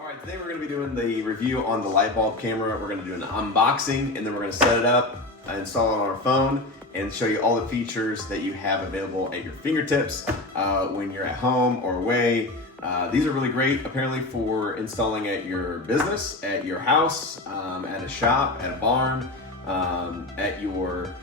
Alright, today we're going to be doing the review on the light bulb camera. We're going to do an unboxing and then we're going to set it up, install it on our phone, and show you all the features that you have available at your fingertips when you're at home or away. These are really great apparently for installing at your business, at your house, at a shop, at a barn, at your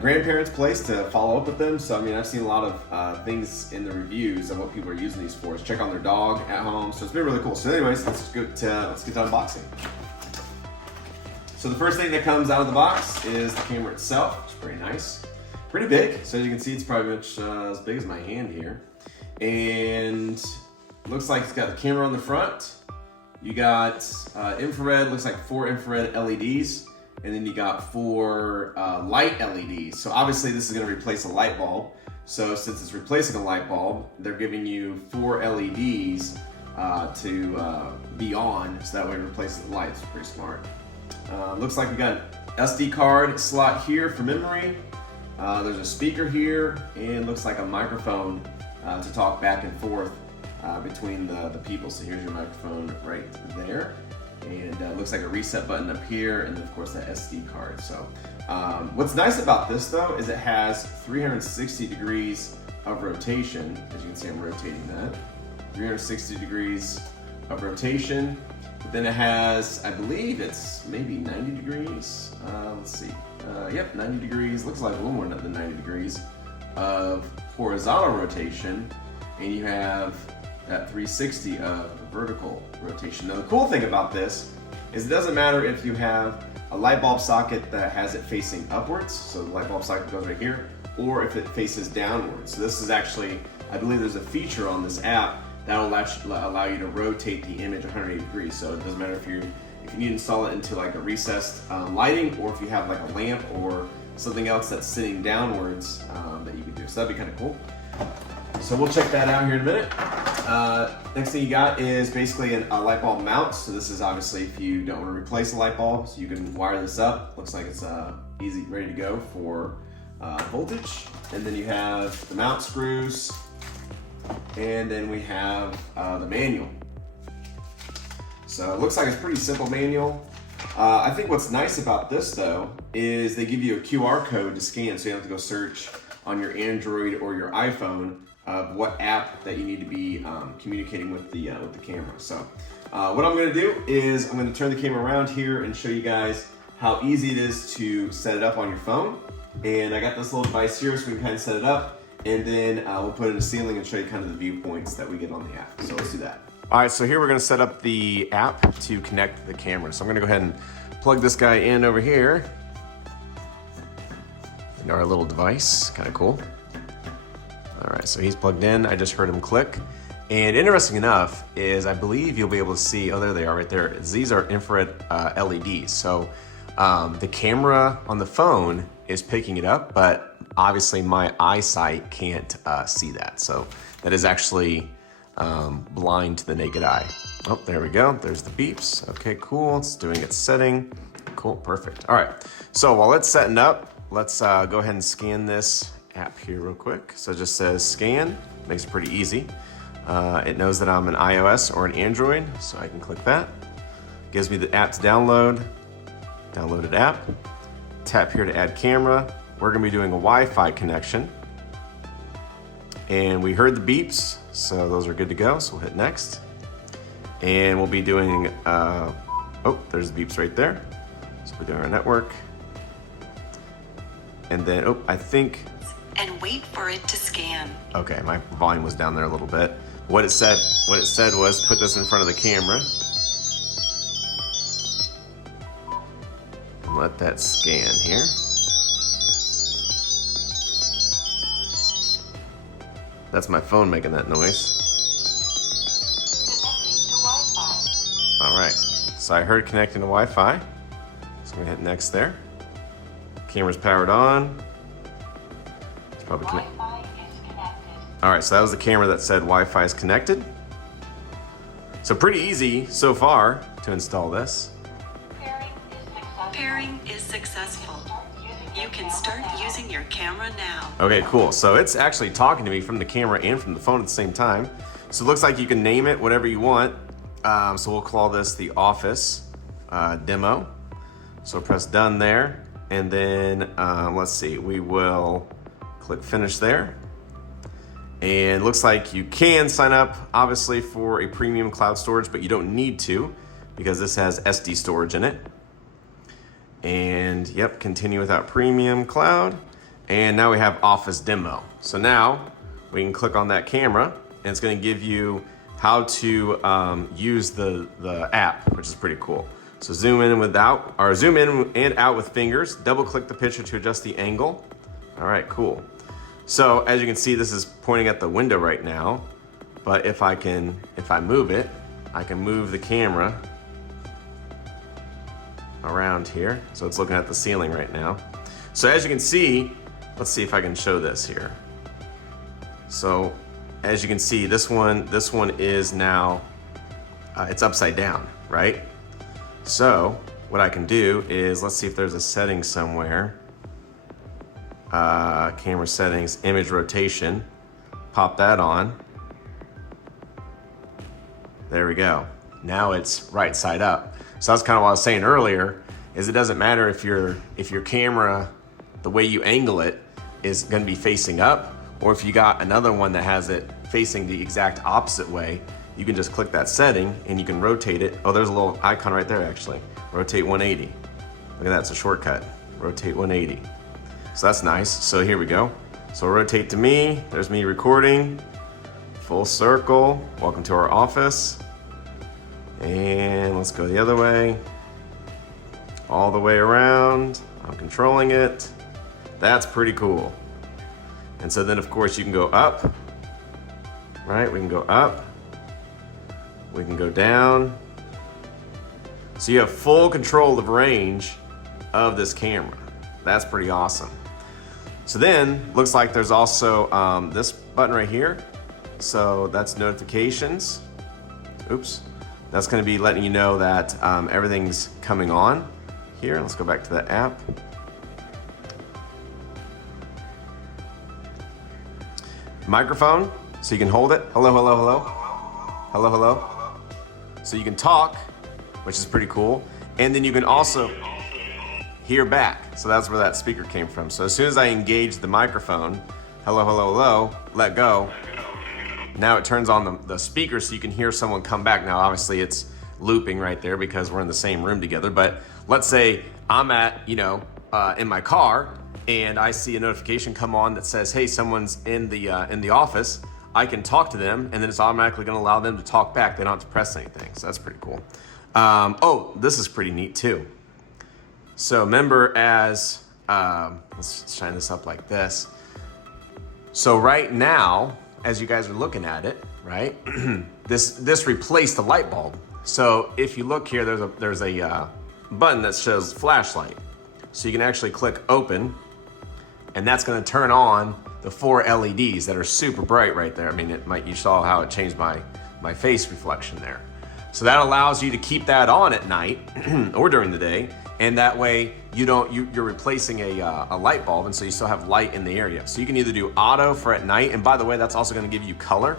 grandparents' place to follow up with them. So I mean, I've seen a lot of things in the reviews of what people are using these for. Check on their dog at home. So it's been really cool. So anyways, let's get to unboxing. So the first thing that comes out of the box is the camera itself, which is pretty nice. Pretty big. So as you can see, it's probably much as big as my hand here. And looks like it's got the camera on the front. You got infrared, looks like 4 infrared LEDs. And then you got 4 light LEDs. So obviously this is going to replace a light bulb. So since it's replacing a light bulb, they're giving you 4 LEDs to be on, so that way it replaces the lights. Pretty smart. Looks like we got an SD card slot here for memory. There's a speaker here, and looks like a microphone to talk back and forth between the people. So here's your microphone right there. And looks like a reset button up here, and then of course that SD card. So what's nice about this though is it has 360 degrees of rotation. As you can see, I'm rotating that. 360 degrees of rotation. But then it has, I believe it's maybe 90 degrees. Let's see. Yep, 90 degrees. Looks like a little more than 90 degrees of horizontal rotation. And you have that 360 of vertical rotation. Now the cool thing about this is it doesn't matter if you have a light bulb socket that has it facing upwards, so the light bulb socket goes right here, or if it faces downwards. So this is actually, I believe there's a feature on this app that will allow you to rotate the image 180 degrees. So it doesn't matter if you need to install it into like a recessed lighting, or if you have like a lamp or something else that's sitting downwards that you can do. So that'd be kind of cool. So we'll check that out here in a minute. Next thing you got is basically a light bulb mount. So this is obviously if you don't want to replace a light bulb, so you can wire this up. Looks like it's easy, ready to go for voltage. And then you have the mount screws, and then we have the manual. So it looks like it's a pretty simple manual. I think what's nice about this though is they give you a QR code to scan, so you don't have to go search on your Android or your iPhone of what app that you need to be communicating with the camera. So what I'm going to do is I'm going to turn the camera around here and show you guys how easy it is to set it up on your phone. And I got this little device here so we can kind of set it up, and then we'll put it in the ceiling and show you kind of the viewpoints that we get on the app. So let's do that. All right, so here we're going to set up the app to connect the camera. So I'm going to go ahead and plug this guy in over here. And our little device, kind of cool. All right, so he's plugged in. I just heard him click. And interesting enough is I believe you'll be able to see, oh, there they are right there. These are infrared LEDs. So the camera on the phone is picking it up, but obviously my eyesight can't see that. So that is actually blind to the naked eye. Oh, there we go. There's the beeps. Okay, cool. It's doing its setting. Cool, perfect. All right, so while it's setting up, let's go ahead and scan this app here real quick. So it just says scan, makes it pretty easy. It knows that I'm an iOS or an Android, so I can click that. Gives me the app to download, downloaded app. Tap here to add camera. We're gonna be doing a Wi-Fi connection. And we heard the beeps, so those are good to go, so we'll hit next. And we'll be doing, oh, there's the beeps right there. So we're doing our network. And then, oh, I think, and wait for it to scan. okay, my volume was down there a little bit. What it said was put this in front of the camera and let that scan here. That's my phone making that noise. Connecting to Wi-Fi. All right, so I heard connecting to Wi-Fi. So I'm gonna hit next there. Camera's powered on. It's probably connected. Wi-Fi is connected. All right, so that was the camera that said Wi-Fi is connected. So pretty easy so far to install this. Pairing is successful. You can start using your camera now. Okay, cool. So it's actually talking to me from the camera and from the phone at the same time. So it looks like you can name it whatever you want. So we'll call this the office demo. So press done there. And then let's see, we will click finish there. And it looks like you can sign up obviously for a premium cloud storage, but you don't need to because this has SD storage in it. And yep, continue without premium cloud. And now we have office demo. So now we can click on that camera and it's gonna give you how to use the app, which is pretty cool. So zoom in and out with fingers, double click the picture to adjust the angle. All right, cool. So as you can see, this is pointing at the window right now, but if I move it, I can move the camera around here. So it's looking at the ceiling right now. So as you can see, let's see if I can show this here. So as you can see, this one is now, it's upside down, right? So what I can do is, let's see if there's a setting somewhere. Camera settings, image rotation, pop that on. There we go. Now it's right side up. So that's kind of what I was saying earlier, is it doesn't matter if your camera, the way you angle it is gonna be facing up, or if you got another one that has it facing the exact opposite way, you can just click that setting and you can rotate it. Oh, there's a little icon right there actually. Rotate 180. Look at that, it's a shortcut. Rotate 180. So that's nice. So here we go. So rotate to me, there's me recording. Full circle, welcome to our office. And let's go the other way. All the way around, I'm controlling it. That's pretty cool. And so then of course you can go up, right? We can go up, we can go down. So you have full control of range of this camera. That's pretty awesome. So then, looks like there's also this button right here. So that's notifications. Oops. That's gonna be letting you know that everything's coming on here. Let's go back to the app. Microphone, so you can hold it. Hello, hello, hello. Hello, hello. So you can talk, which is pretty cool. And then you can also hear back. So that's where that speaker came from. So as soon as I engage the microphone, hello, hello, hello, let go. Now it turns on the speaker so you can hear someone come back. Now obviously it's looping right there because we're in the same room together. But let's say I'm at, in my car and I see a notification come on that says, hey, someone's in the office. I can talk to them and then it's automatically gonna allow them to talk back. They don't have to press anything. So that's pretty cool. Oh, this is pretty neat too. So remember as, let's shine this up like this. So right now, as you guys are looking at it, right? this replaced the light bulb. So if you look here, there's a button that shows flashlight. So you can actually click open and that's gonna turn on the 4 LEDs that are super bright right there. I mean, you saw how it changed my face reflection there. So that allows you to keep that on at night or during the day. And that way you're replacing a light bulb and so you still have light in the area. So you can either do auto for at night, and by the way, that's also gonna give you color.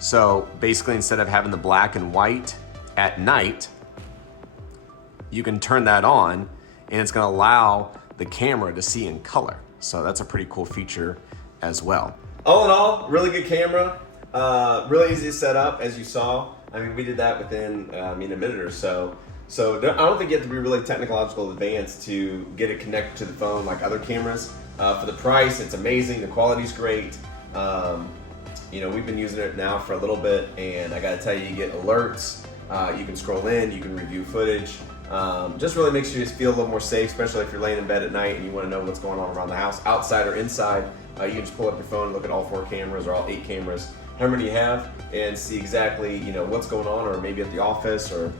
So basically instead of having the black and white at night, you can turn that on and it's gonna allow the camera to see in color. So that's a pretty cool feature as well. All in all, really good camera. Really easy to set up, as you saw. I mean, we did that within a minute or so. So I don't think you have to be really technological advanced to get it connected to the phone like other cameras. For the price, it's amazing. The quality's great. We've been using it now for a little bit, and I got to tell you, you get alerts. You can scroll in, you can review footage. Just really makes you just feel a little more safe, especially if you're laying in bed at night and you want to know what's going on around the house, outside or inside. You can just pull up your phone and look at all 4 cameras or all 8 cameras, however many you have, and see exactly what's going on, or maybe at the office, or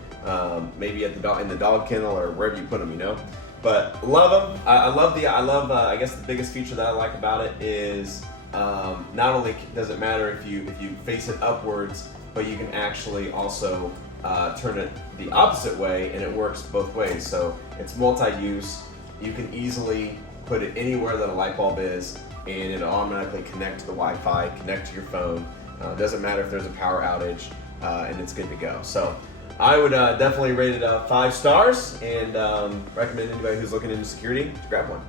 maybe at in the dog kennel, or wherever you put them. But love them. I guess the biggest feature that I like about it is not only does it matter if you face it upwards, but you can actually also turn it the opposite way, and it works both ways. So it's multi-use. You can easily put it anywhere that a light bulb is, and it'll automatically connect to the Wi-Fi, connect to your phone. Doesn't matter if there's a power outage. and it's good to go. So I would definitely rate it 5 stars and recommend anybody who's looking into security to grab one.